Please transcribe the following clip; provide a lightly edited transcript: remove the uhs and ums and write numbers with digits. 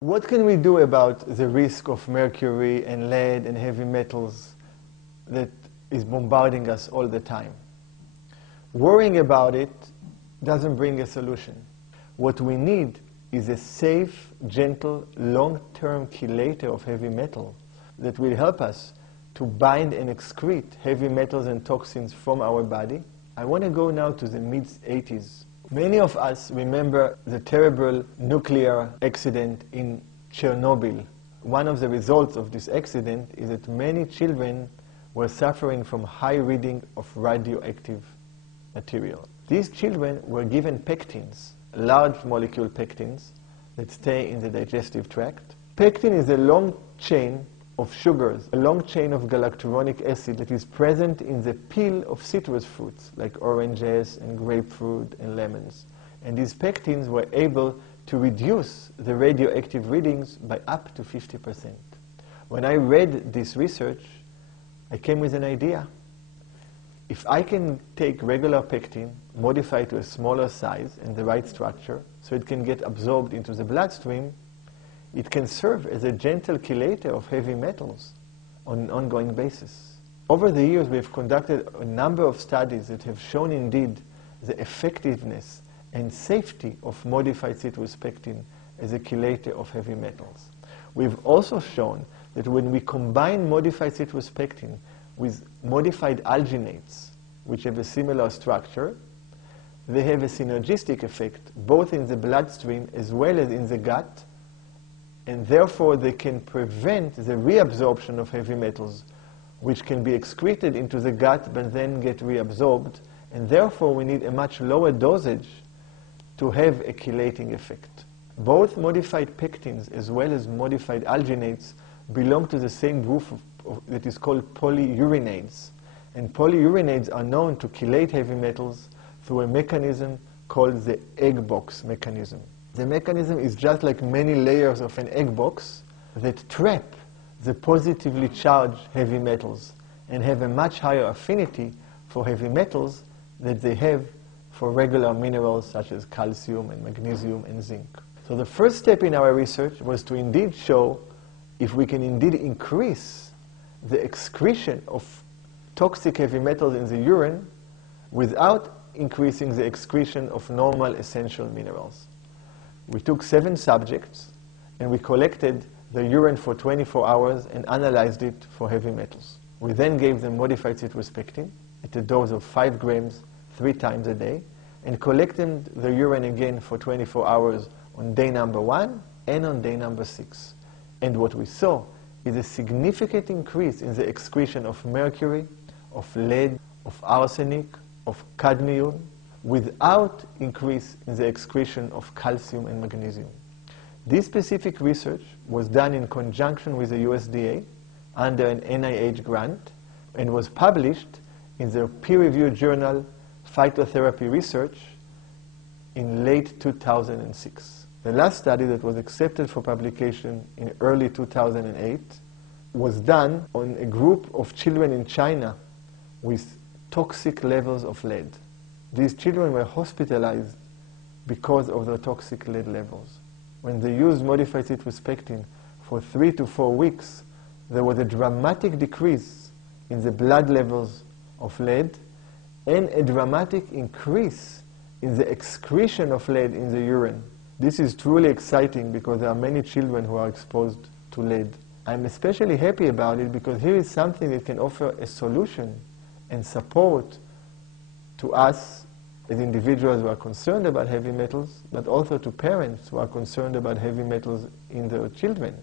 What can we do about the risk of mercury and lead and heavy metals that is bombarding us all the time? Worrying about it doesn't bring a solution. What we need is a safe, gentle, long-term chelator of heavy metal that will help us to bind and excrete heavy metals and toxins from our body. I want to go now to the mid-80s. Many of us remember the terrible nuclear accident in Chernobyl. One of the results of this accident is that many children were suffering from high reading of radioactive material. These children were given pectins, large molecule pectins that stay in the digestive tract. Pectin is a long chain of sugars, a long chain of galacturonic acid that is present in the peel of citrus fruits like oranges and grapefruit and lemons. And these pectins were able to reduce the radioactive readings by up to 50%. When I read this research, I came with an idea. If I can take regular pectin, modify it to a smaller size and the right structure so it can get absorbed into the bloodstream, it can serve as a gentle chelator of heavy metals on an ongoing basis. Over the years, we have conducted a number of studies that have shown indeed the effectiveness and safety of modified citrus pectin as a chelator of heavy metals. We've also shown that when we combine modified citrus pectin with modified alginates, which have a similar structure, they have a synergistic effect both in the bloodstream as well as in the gut, and therefore they can prevent the reabsorption of heavy metals, which can be excreted into the gut but then get reabsorbed, and therefore we need a much lower dosage to have a chelating effect. Both modified pectins as well as modified alginates belong to the same group that is called polyurinates. And polyurinates are known to chelate heavy metals through a mechanism called the egg box mechanism. The mechanism is just like many layers of an egg box that trap the positively charged heavy metals and have a much higher affinity for heavy metals than they have for regular minerals such as calcium and magnesium and zinc. So the first step in our research was to indeed show if we can indeed increase the excretion of toxic heavy metals in the urine without increasing the excretion of normal essential minerals. We took 7 subjects and we collected the urine for 24 hours and analyzed it for heavy metals. We then gave them modified citrus pectin at a dose of 5 grams 3 times a day and collected the urine again for 24 hours on day number 1 and on day number 6. And what we saw is a significant increase in the excretion of mercury, of lead, of arsenic, of cadmium, without increase in the excretion of calcium and magnesium. This specific research was done in conjunction with the USDA under an NIH grant and was published in the peer-reviewed journal Phytotherapy Research in late 2006. The last study that was accepted for publication in early 2008 was done on a group of children in China with toxic levels of lead. These children were hospitalized because of their toxic lead levels. When they used modified citrus pectin for 3 to 4 weeks, there was a dramatic decrease in the blood levels of lead and a dramatic increase in the excretion of lead in the urine. This is truly exciting because there are many children who are exposed to lead. I'm especially happy about it because here is something that can offer a solution and support to us as individuals who are concerned about heavy metals, but also to parents who are concerned about heavy metals in their children.